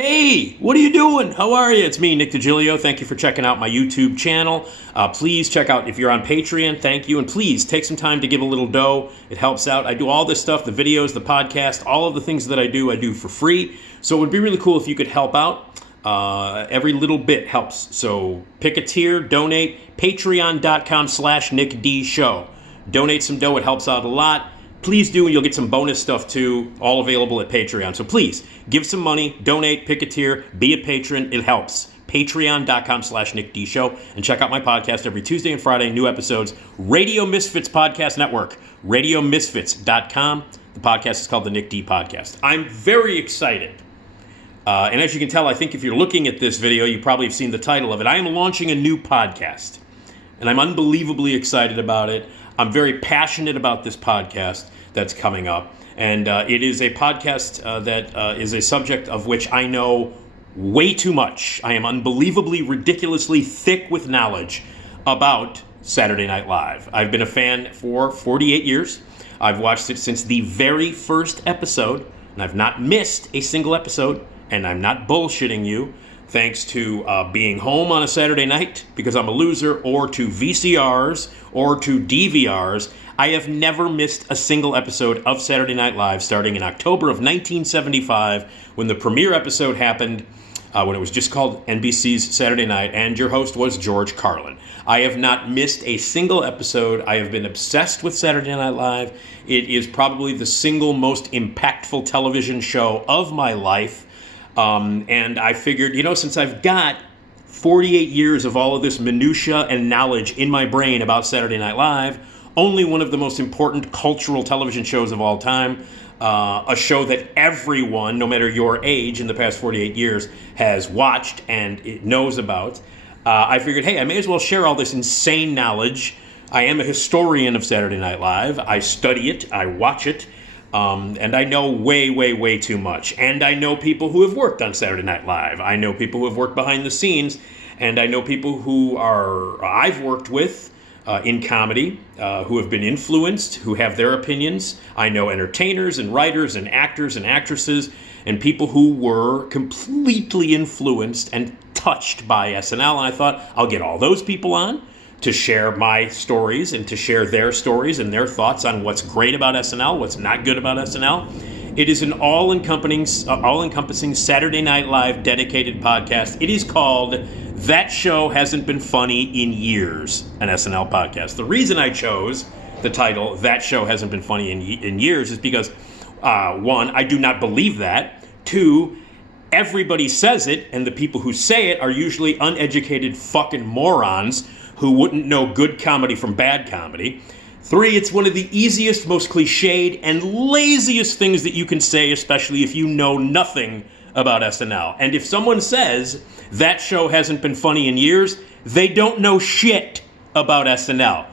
Hey, what are you doing? How are you? It's me, Nick Digilio. Thank you for checking out my YouTube channel. Please check out, if you're on Patreon, thank you. And please take some time to give a little dough. It helps out. I do all this stuff, the videos, the podcast, all of the things that I do for free. So it would be really cool if you could help out. Every little bit helps. So pick a tier, donate, patreon.com/NickDShow. Donate some dough. It helps out a lot. Please do, and you'll get some bonus stuff too, all available at Patreon. So please, give some money, donate, pick a tier, be a patron. It helps. Patreon.com/NickDShow. And check out my podcast every Tuesday and Friday, new episodes. Radio Misfits Podcast Network, RadioMisfits.com. The podcast is called the Nick D Podcast. I'm very excited. And as you can tell, I think if you're looking at this video, you probably have seen the title of it. I am launching a new podcast, and I'm unbelievably excited about it. I'm very passionate about this podcast that's coming up, and it is a podcast that is a subject of which I know way too much. I am unbelievably, ridiculously thick with knowledge about Saturday Night Live. I've been a fan for 48 years. I've watched it since the very first episode, and I've not missed a single episode, and I'm not bullshitting you. Thanks to being home on a Saturday night because I'm a loser, or to VCRs, or to DVRs, I have never missed a single episode of Saturday Night Live starting in October of 1975 when the premiere episode happened, when it was just called NBC's Saturday Night, and your host was George Carlin. I have not missed a single episode. I have been obsessed with Saturday Night Live. It is probably the single most impactful television show of my life. And I figured, since I've got 48 years of all of this minutia and knowledge in my brain about Saturday Night Live, only one of the most important cultural television shows of all time, a show that everyone, no matter your age in the past 48 years, has watched and it knows about, I figured, hey, I may as well share all this insane knowledge. I am a historian of Saturday Night Live. I study it. I watch it. And I know way, way, way too much. And I know people who have worked on Saturday Night Live. I know people who have worked behind the scenes. And I know people who I've worked with in comedy, who have been influenced, who have their opinions. I know entertainers and writers and actors and actresses and people who were completely influenced and touched by SNL. And I thought, I'll get all those people on to share my stories and to share their stories and their thoughts on what's great about SNL, what's not good about SNL. It is an all-encompassing Saturday Night Live dedicated podcast. It is called That Show Hasn't Been Funny in Years, an SNL podcast. The reason I chose the title, That Show Hasn't Been Funny in Years, is because, one, I do not believe that. Two, everybody says it, and the people who say it are usually uneducated fucking morons who wouldn't know good comedy from bad comedy. Three, it's one of the easiest, most cliched, and laziest things that you can say, especially if you know nothing about SNL. And if someone says that show hasn't been funny in years, they don't know shit about SNL.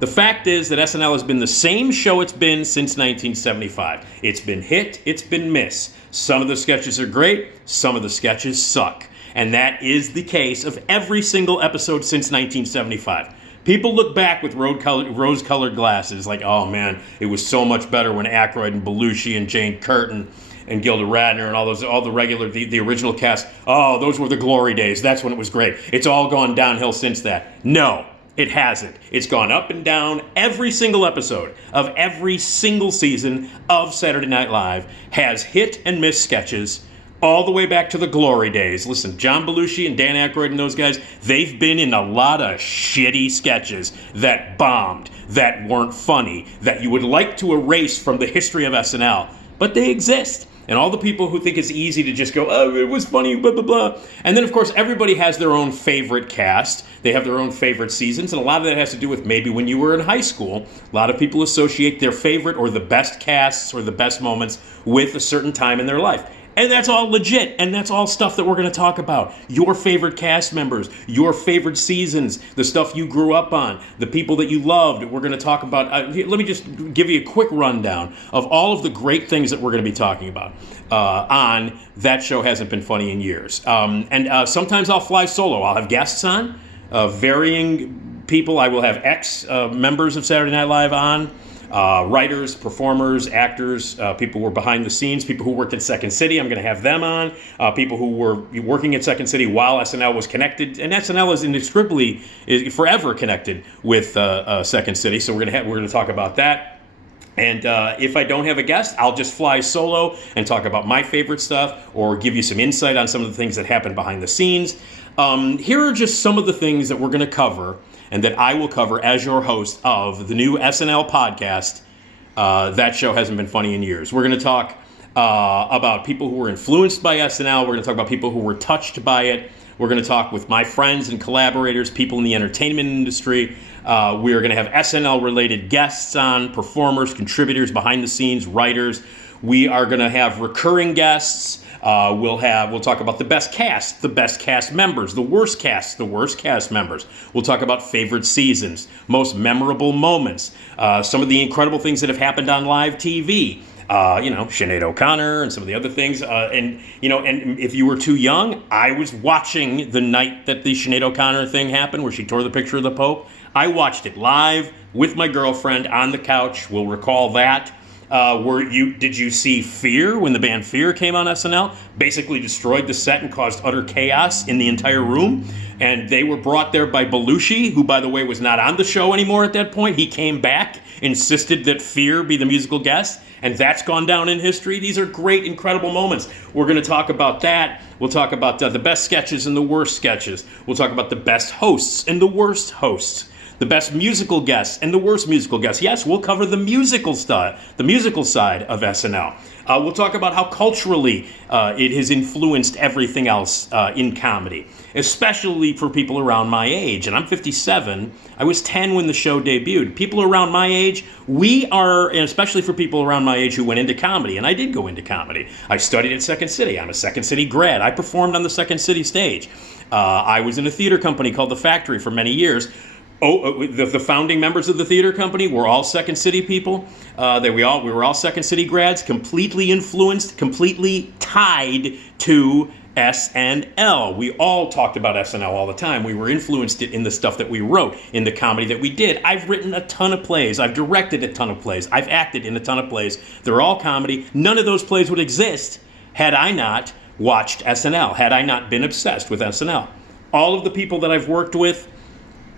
The fact is that SNL has been the same show it's been since 1975. It's been hit, it's been miss. Some of the sketches are great, some of the sketches suck. And that is the case of every single episode since 1975. People look back with rose-colored glasses like, oh man, it was so much better when Aykroyd and Belushi and Jane Curtin and Gilda Radner and all the original cast, oh, those were the glory days. That's when it was great. It's all gone downhill since that. No, it hasn't. It's gone up and down. Every single episode of every single season of Saturday Night Live has hit and miss sketches all the way back to the glory days. Listen, John Belushi and Dan Aykroyd and those guys, they've been in a lot of shitty sketches that bombed, that weren't funny, that you would like to erase from the history of SNL. But they exist. And all the people who think it's easy to just go, oh, it was funny, blah, blah, blah. And then, of course, everybody has their own favorite cast. They have their own favorite seasons. And a lot of that has to do with maybe when you were in high school. A lot of people associate their favorite or the best casts or the best moments with a certain time in their life. And that's all legit, and that's all stuff that we're going to talk about. Your favorite cast members, your favorite seasons, the stuff you grew up on, the people that you loved. We're going to talk about, let me just give you a quick rundown of all of the great things that we're going to be talking about on That Show Hasn't Been Funny in Years. And sometimes I'll fly solo. I'll have guests on, varying people. I will have ex-members of Saturday Night Live on. writers, performers, actors, people who were behind the scenes, people who worked at Second City. I'm going to have them on. People who were working at Second City while SNL was connected, and SNL is inextricably, forever connected with Second City. So we're going to talk about that. And if I don't have a guest, I'll just fly solo and talk about my favorite stuff or give you some insight on some of the things that happen behind the scenes. Here are just some of the things that we're going to cover and that I will cover as your host of the new SNL podcast. That show hasn't been funny in years. We're going to talk about people who were influenced by SNL. We're going to talk about people who were touched by it. We're going to talk with my friends and collaborators, people in the entertainment industry. We are going to have SNL-related guests on, performers, contributors, behind the scenes, writers. We are going to have recurring guests. We'll talk about the best cast members, the worst cast members. We'll talk about favorite seasons, most memorable moments, some of the incredible things that have happened on live TV. Sinead O'Connor and some of the other things. And if you were too young, I was watching the night that the Sinead O'Connor thing happened where she tore the picture of the Pope. I watched it live with my girlfriend on the couch. We'll recall that. Did you see Fear when the band Fear came on SNL? Basically destroyed the set and caused utter chaos in the entire room. And they were brought there by Belushi, who, by the way, was not on the show anymore at that point. He came back, insisted that Fear be the musical guest, and that's gone down in history. These are great, incredible moments. We're going to talk about that. We'll talk about the best sketches and the worst sketches. We'll talk about the best hosts and the worst hosts. The best musical guests and the worst musical guests. Yes, we'll cover the musical side of SNL. We'll talk about how culturally it has influenced everything else in comedy, especially for people around my age. And I'm 57. I was 10 when the show debuted. People around my age, and especially for people around my age who went into comedy, and I did go into comedy. I studied at Second City. I'm a Second City grad. I performed on the Second City stage. I was in a theater company called The Factory for many years. The founding members of the theater company were all Second City people. We were all Second City grads, completely influenced, completely tied to SNL. We all talked about SNL all the time. We were influenced in the stuff that we wrote, in the comedy that we did. I've written a ton of plays. I've directed a ton of plays. I've acted in a ton of plays. They're all comedy. None of those plays would exist had I not watched SNL, had I not been obsessed with SNL. All of the people that I've worked with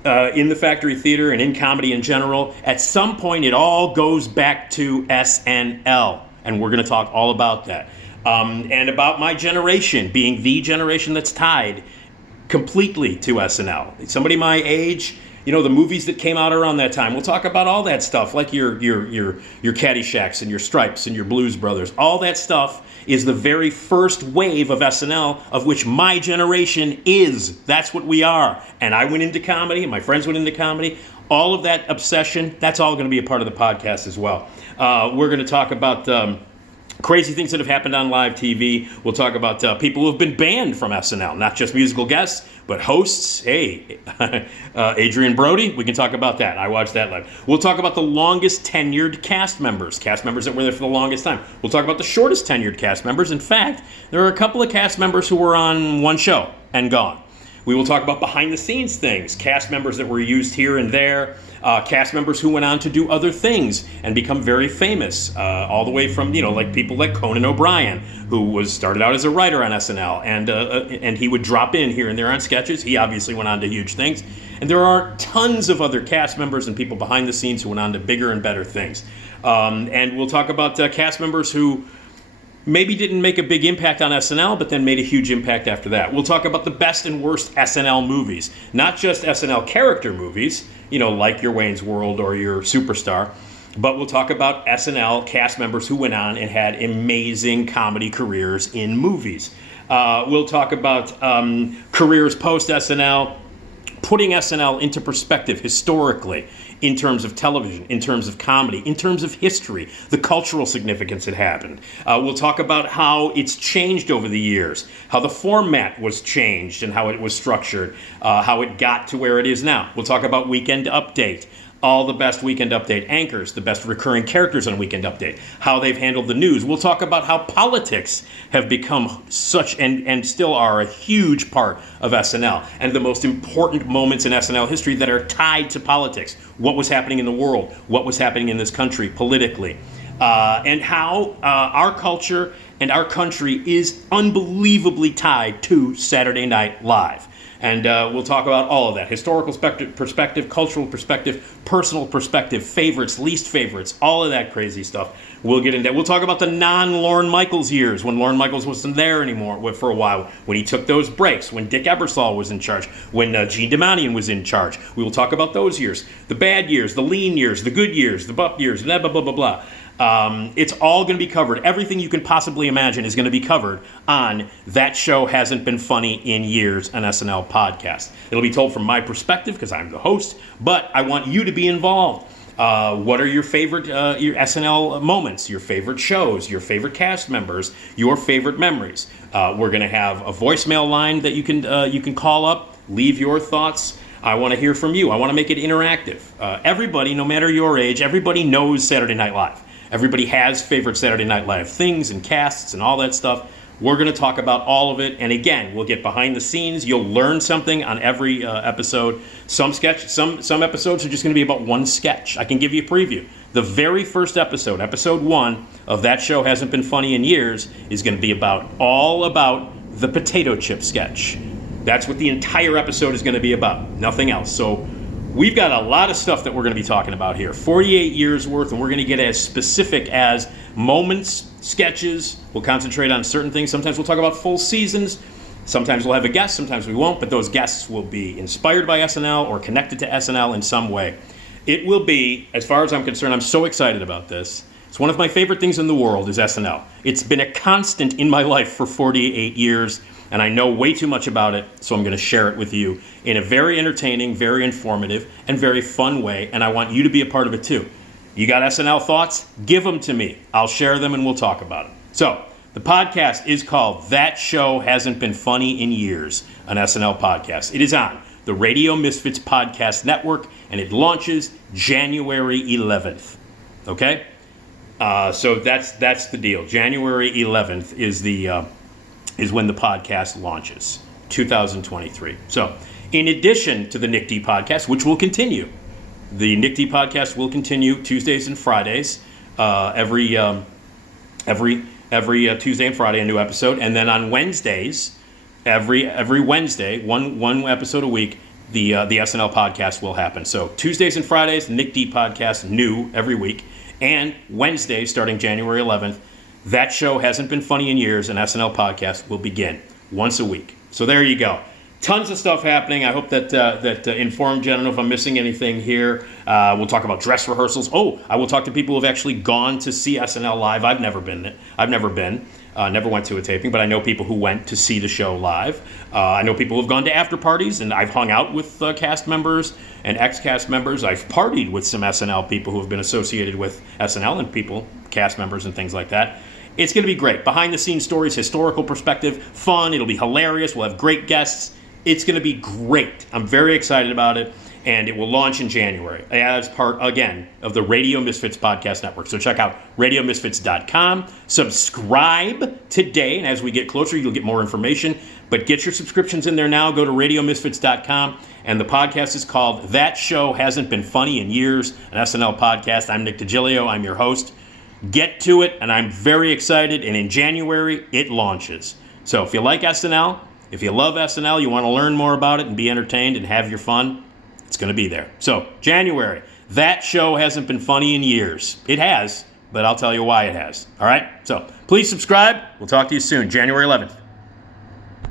in the Factory Theater and in comedy in general, at some point it all goes back to SNL, and we're going to talk all about that. And about my generation being the generation that's tied completely to SNL. Somebody my age, the movies that came out around that time. We'll talk about all that stuff, like your Caddyshacs and your Stripes and your Blues Brothers. All that stuff is the very first wave of SNL, of which my generation is. That's what we are. And I went into comedy, and my friends went into comedy. All of that obsession, that's all going to be a part of the podcast as well. We're going to talk about crazy things that have happened on live TV. We'll talk about people who have been banned from SNL, not just musical guests, but hosts. Hey, Adrian Brody, we can talk about that. I watched that live. We'll talk about the longest tenured cast members that were there for the longest time. We'll talk about the shortest tenured cast members. In fact, there are a couple of cast members who were on one show and gone. We will talk about behind-the-scenes things, cast members that were used here and there, cast members who went on to do other things and become very famous, all the way from, like people like Conan O'Brien, who started out as a writer on SNL, and he would drop in here and there on sketches. He obviously went on to huge things. And there are tons of other cast members and people behind the scenes who went on to bigger and better things. And we'll talk about cast members who maybe didn't make a big impact on SNL, but then made a huge impact after that. We'll talk about the best and worst SNL movies, not just SNL character movies, like your Wayne's World or your Superstar, but we'll talk about SNL cast members who went on and had amazing comedy careers in movies. We'll talk about careers post-SNL, putting SNL into perspective historically, in terms of television, in terms of comedy, in terms of history, the cultural significance it happened. We'll talk about how it's changed over the years, how the format was changed and how it was structured, how it got to where it is now. We'll talk about Weekend Update. all the best Weekend Update anchors, the best recurring characters on Weekend Update, how they've handled the news. We'll talk about how politics have become such and still are a huge part of SNL, and the most important moments in SNL history that are tied to politics. What was happening in the world, what was happening in this country politically, and how our culture and our country is unbelievably tied to Saturday Night Live. And we'll talk about all of that. Historical perspective, cultural perspective, personal perspective, favorites, least favorites, all of that crazy stuff. We'll get into that. We'll talk about the non-Lorne Michaels years, when Lorne Michaels wasn't there anymore for a while, when he took those breaks, when Dick Ebersol was in charge, when Gene Demanian was in charge. We will talk about those years. The bad years, the lean years, the good years, the buff years, blah, blah, blah, blah, blah. It's all going to be covered. Everything you can possibly imagine is going to be covered on That Show Hasn't Been Funny in Years, an SNL podcast. It'll be told from my perspective because I'm the host, but I want you to be involved. What are your favorite your SNL moments, your favorite shows, your favorite cast members, your favorite memories? We're going to have a voicemail line that you can call up, leave your thoughts. I want to hear from you. I want to make it interactive. Everybody, no matter your age, everybody knows Saturday Night Live. Everybody has favorite Saturday Night Live things and casts and all that stuff. We're going to talk about all of it. And again, we'll get behind the scenes. You'll learn something on every episode. Some episodes are just going to be about one sketch. I can give you a preview. The very first episode, episode 1 of That Show Hasn't Been Funny in Years, is going to be all about the potato chip sketch. That's what the entire episode is going to be about. Nothing else. So we've got a lot of stuff that we're going to be talking about here. 48 years worth, and we're going to get as specific as moments, sketches. We'll concentrate on certain things. Sometimes we'll talk about full seasons. Sometimes we'll have a guest, sometimes we won't, but those guests will be inspired by SNL or connected to SNL in some way. It will be, as far as I'm concerned, I'm so excited about this. It's one of my favorite things in the world is SNL. It's been a constant in my life for 48 years, and I know way too much about it, so I'm going to share it with you in a very entertaining, very informative, and very fun way, and I want you to be a part of it too. You got SNL thoughts? Give them to me. I'll share them and we'll talk about them. So, the podcast is called That Show Hasn't Been Funny in Years, an SNL podcast. It is on the Radio Misfits Podcast Network, and it launches January 11th. Okay? So that's the deal. January 11th is when the podcast launches, 2023. So, in addition to the Nick D podcast, which will continue, the Nick D podcast will continue Tuesdays and Fridays, every Tuesday and Friday a new episode, and then on Wednesdays, every Wednesday, one episode a week, the SNL podcast will happen. So Tuesdays and Fridays, Nick D podcast new every week, and Wednesdays starting January 11th, That Show Hasn't Been Funny in Years, an SNL podcast will begin once a week. So there you go. Tons of stuff happening. I hope that informed you. I don't know if I'm missing anything here. We'll talk about dress rehearsals. Oh, I will talk to people who have actually gone to see SNL live. I've never been. Never went to a taping, but I know people who went to see the show live. I know people who have gone to after parties, and I've hung out with cast members and ex-cast members. I've partied with some SNL people who have been associated with SNL and people, cast members and things like that. It's going to be great. Behind-the-scenes stories, historical perspective, fun. It'll be hilarious. We'll have great guests. It's going to be great. I'm very excited about it, and it will launch in January as part, again, of the Radio Misfits Podcast Network. So check out radiomisfits.com. Subscribe today, and as we get closer, you'll get more information. But get your subscriptions in there now. Go to radiomisfits.com, and the podcast is called That Show Hasn't Been Funny in Years, an SNL podcast. I'm Nick Digilio. I'm your host. Get to it, and I'm very excited, and in January, it launches. So if you like SNL, if you love SNL, you want to learn more about it and be entertained and have your fun, it's going to be there. So, January. That Show Hasn't Been Funny in Years. It has, but I'll tell you why it has. All right? So, please subscribe. We'll talk to you soon, January 11th.